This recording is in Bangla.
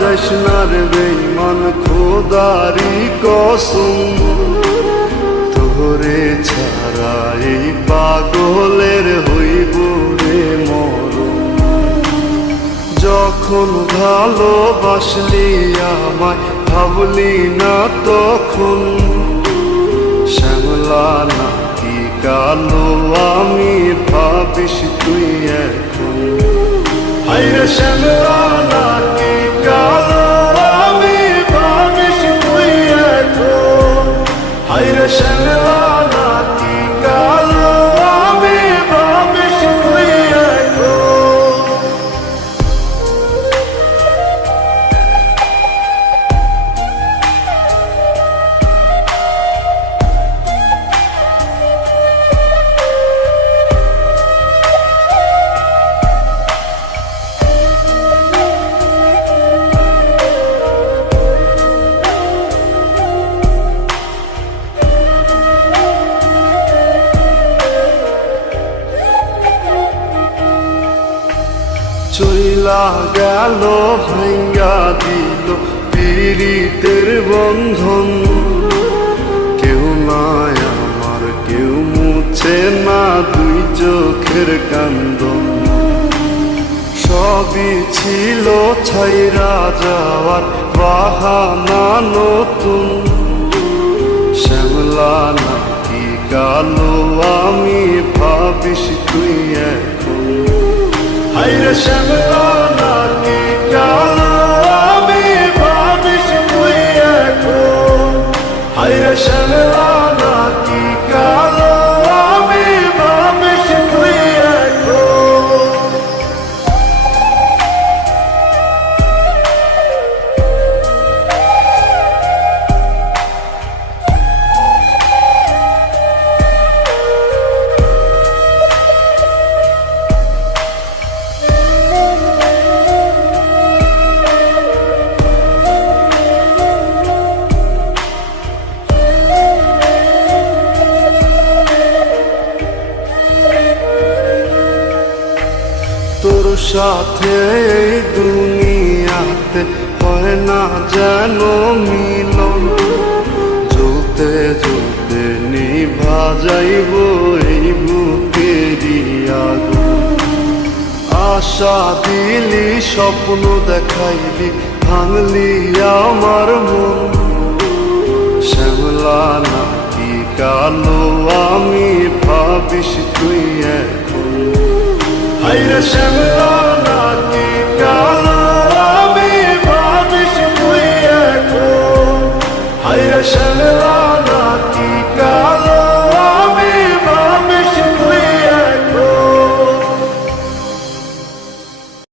যাইস না রে বেঈমান খোদারি কসম, তোরে ছাড়া এই পাগলের হইব রে মরণ। যখন ভালোবাসলি আমায় ভাবলি না তখন, শ্যামলা নাকি কালো আমি ভাবিস তুই এখন। হায়রে শ্যামলা নাকি কালো আমি ভাবিস তুই এখন। হায়রে শ্যামলা নাকি কালো আমি ভাবিস তুই এখন। চইলা গেল ভাঙ্গা দিল পীড়িতের বন্ধন, কেউ নাই আমার কেউ মুছে না দুই চোখের কান্দন। সবই ছিল ছাইরা যাওয়ার বাহানা নতুন, শ্যামলা নাকি কালো আমি ভাবিস তুই এখন। হায়রে শ্যামলা নাকি কালো আমি ভাবিস তুই এখন। হায়রে শ্যামলা নাকি কালো আমি ভাবিস তুই এখন। তোর সাথে এই দুনিয়াতে হয় না যেন মিলন, জ্বলতে জ্বলতে নিভা যাইব এই বুকেরই আগুন। আশা দিলি স্বপ্ন দেখাইলি ভাঙলি আমার মন, শ্যামলা নাকি কালো আমি ভাবিস তুই এখন। হায়রে শ্যামলা নাকি কালো আমি ভাবিস তুই এখন। হায়রে শ্যামলা